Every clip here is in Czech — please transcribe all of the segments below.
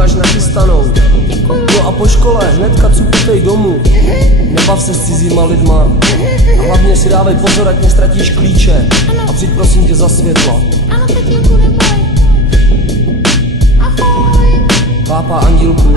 máš nachystanou. No a po škole hnedka cupitej domů. Nebav se s cizíma lidma. A hlavně si dávej pozor, ať nestratíš klíče. A přijď prosím tě za světlo. Ano, tatínku, neboj. Ahoj. Pápa, Andílku.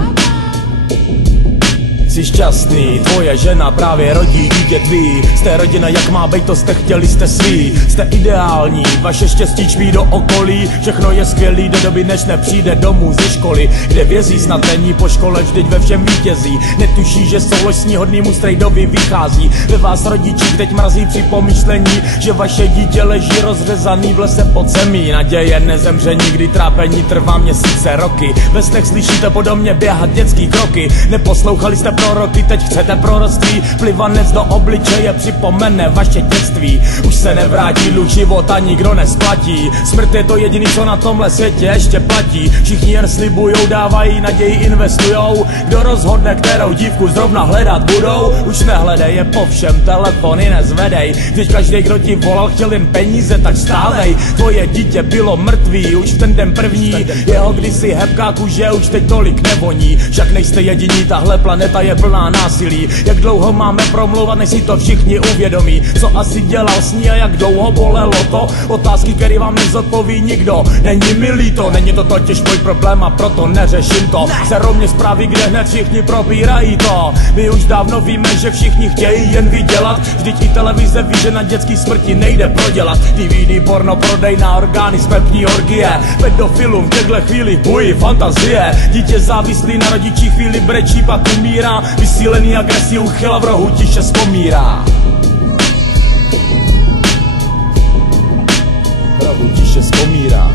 Jsi šťastný, tvoje žena právě rodí dítě tvý. Jste rodina, jak má být, to jste chtěli, jste svý. Jste ideální, vaše štěstí čví do okolí. Všechno je skvělý do doby, než nepřijde domů ze školy, kde vězí snad není po škole, vždyť ve všem vítězí. Netuší, že soulož sníhodnýmu strejdovi vychází. Ve vás rodiči teď mrazí při pomyšlení, že vaše dítě leží rozřezaný v lese pod zemí. Naděje nezemře nikdy, trápení trvá měsíce, roky. Ve snech slyšíte podobně běhat dětský kroky. Neposlouchali jste proroky, teď chcete proroctví. Plivanec do obličeje připomene vaše dětství. Už se nevrátí dluh, život a nikdo nesplatí. Smrt je to jediný, co na tomhle světě ještě platí. Všichni jen slibujou, dávají naději, investujou. Kdo rozhodne, kterou dívku zrovna hledat budou? Už nehledej, je po všem, telefony nezvedej. Teď každý, kdo ti volal, chtěl jen peníze, tak stávej. Tvoje dítě bylo mrtvý už v ten den první. Jeho kdysi hebká kůže už teď tolik nevoní. Však nejste jediní, tahle planeta je plná násilí. Jak dlouho máme promlouvat, než si to všichni uvědomí? Co asi dělal s ní a jak dlouho bolelo to? Otázky, které vám nezodpoví nikdo. Není mi líto, není to totiž můj problém a proto neřeším to. Serou mě zprávy, kde hned všichni probírají to. My už dávno víme, že všichni chtějí jen vydělat. Vždyť i televize ví, že na dětský smrti nejde prodělat. DVD, porno, prodej na orgány, smrtní orgie. Pedofilům v těchto chvíli bují fantazie. Dítě závislý na rodiči chvíli brečí, pak umírá. Vysílený agresí uchyla v rohu tiše skomírá. V rohu tiše skomírá.